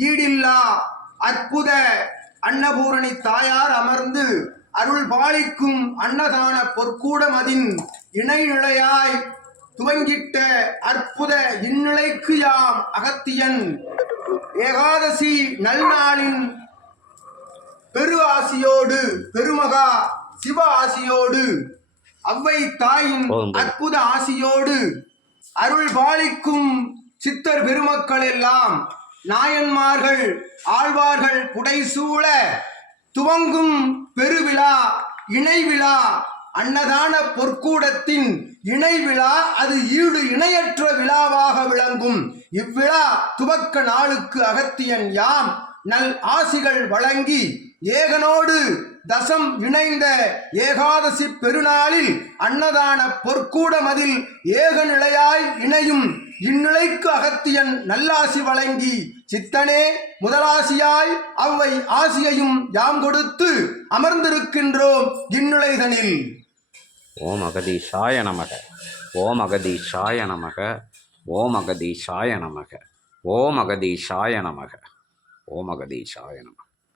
ஈடில்லா அற்புத அன்னபூரணி தாயார் அமர்ந்து அருள் பாலிக்கும் அன்னதான பொற்கூடமதின் இணைநிலையாய் துவங்கிட்ட அற்புத இந்நிலைக்கு யாம் அகத்தியன் ஏகாதசி நல்நாளின் பெரு ஆசியோடு பெருமகா சிவ ஆசியோடு அவ்வை தாயின். அற்புத ஆசியோடு அருள் பாலிக்கும் சித்தர் பெருமக்கள் எல்லாம் நாயன்மார்கள் ஆழ்வார்கள் புடைசூழ துவங்கும் பெருவிழா இணைவிழா அன்னதான பொற்கூடத்தின் இணைவிழா அது ஈடு இணையற்ற விழாவாக விளங்கும். இவ்விழா துவக்க நாளுக்கு அகத்தியன் யாம்? நல் ஆசிகள் வழங்கி ஏகனோடு தசம் இணைந்த ஏகாதசி பெருநாளில் அன்னதான பொற்கூடமதில் ஏகநிலையாய் இணையும் இந்நிலைக்கு அகத்தியன் நல்லாசி வழங்கி சித்தனே முதலாசியாய் அவ்வை ஆசியையும் யாம் கொடுத்து அமர்ந்திருக்கின்றோம் இந்நிலைதனில் ஓம் அகதீஷாய நமக ஓம் அகதீஷாய நமக ஓம் அகதீஷாய நமக ஓம் அகதீஷாய நமக ஓம் அகதீஷாய நமக.